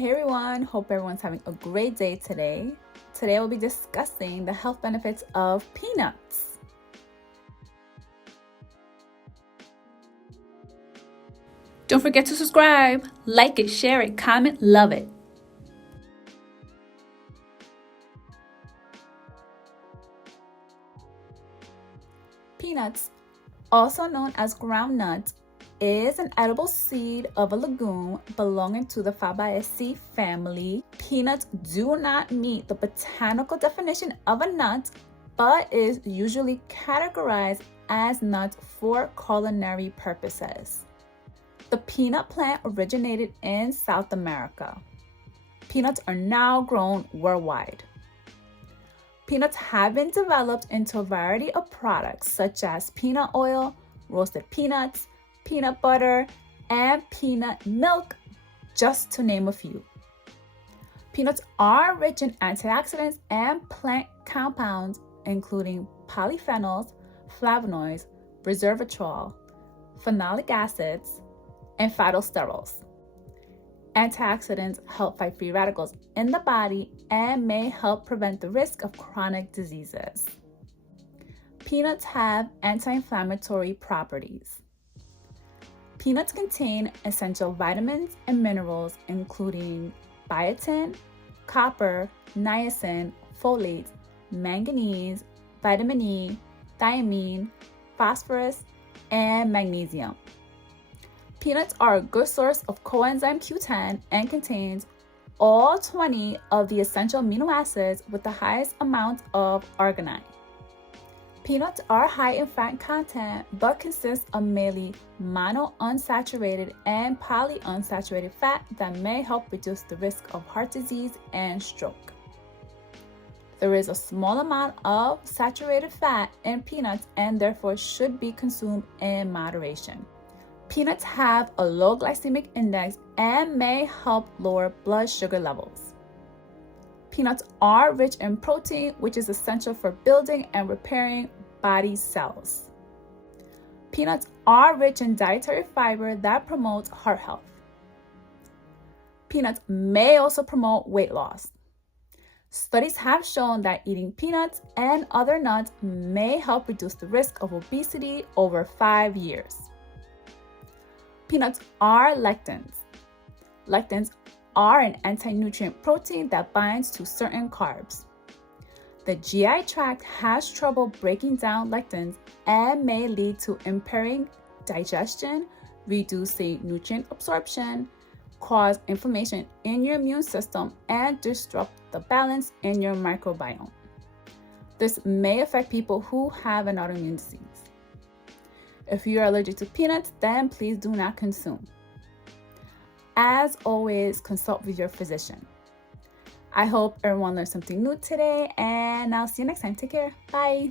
Hey everyone, hope everyone's having a great day today. Today we'll be discussing the health benefits of peanuts. Don't forget to subscribe, like it, share it, comment, love it. Peanuts, also known as groundnuts, is an edible seed of a legume belonging to the Fabaceae family. Peanuts do not meet the botanical definition of a nut, but is usually categorized as nuts for culinary purposes. The peanut plant originated in South America. Peanuts are now grown worldwide. Peanuts have been developed into a variety of products such as peanut oil, roasted peanuts, peanut butter, and peanut milk, just to name a few. Peanuts are rich in antioxidants and plant compounds, including polyphenols, flavonoids, resveratrol, phenolic acids, and phytosterols. Antioxidants help fight free radicals in the body and may help prevent the risk of chronic diseases. Peanuts have anti-inflammatory properties. Peanuts contain essential vitamins and minerals, including biotin, copper, niacin, folate, manganese, vitamin E, thiamine, phosphorus, and magnesium. Peanuts are a good source of coenzyme Q10 and contains all 20 of the essential amino acids with the highest amount of arginine. Peanuts are high in fat content but consist of mainly monounsaturated and polyunsaturated fat that may help reduce the risk of heart disease and stroke. There is a small amount of saturated fat in peanuts and therefore should be consumed in moderation. Peanuts have a low glycemic index and may help lower blood sugar levels. Peanuts are rich in protein, which is essential for building and repairing body cells. Peanuts are rich in dietary fiber that promotes heart health. Peanuts may also promote weight loss. Studies have shown that eating peanuts and other nuts may help reduce the risk of obesity over 5 years. Peanuts are lectins. Lectins are an anti-nutrient protein that binds to certain carbs. The GI tract has trouble breaking down lectins and may lead to impairing digestion, reducing nutrient absorption, cause inflammation in your immune system, and disrupt the balance in your microbiome. This may affect people who have an autoimmune disease. If you are allergic to peanuts, then please do not consume. As always, consult with your physician. I hope everyone learned something new today, and I'll see you next time. Take care. Bye.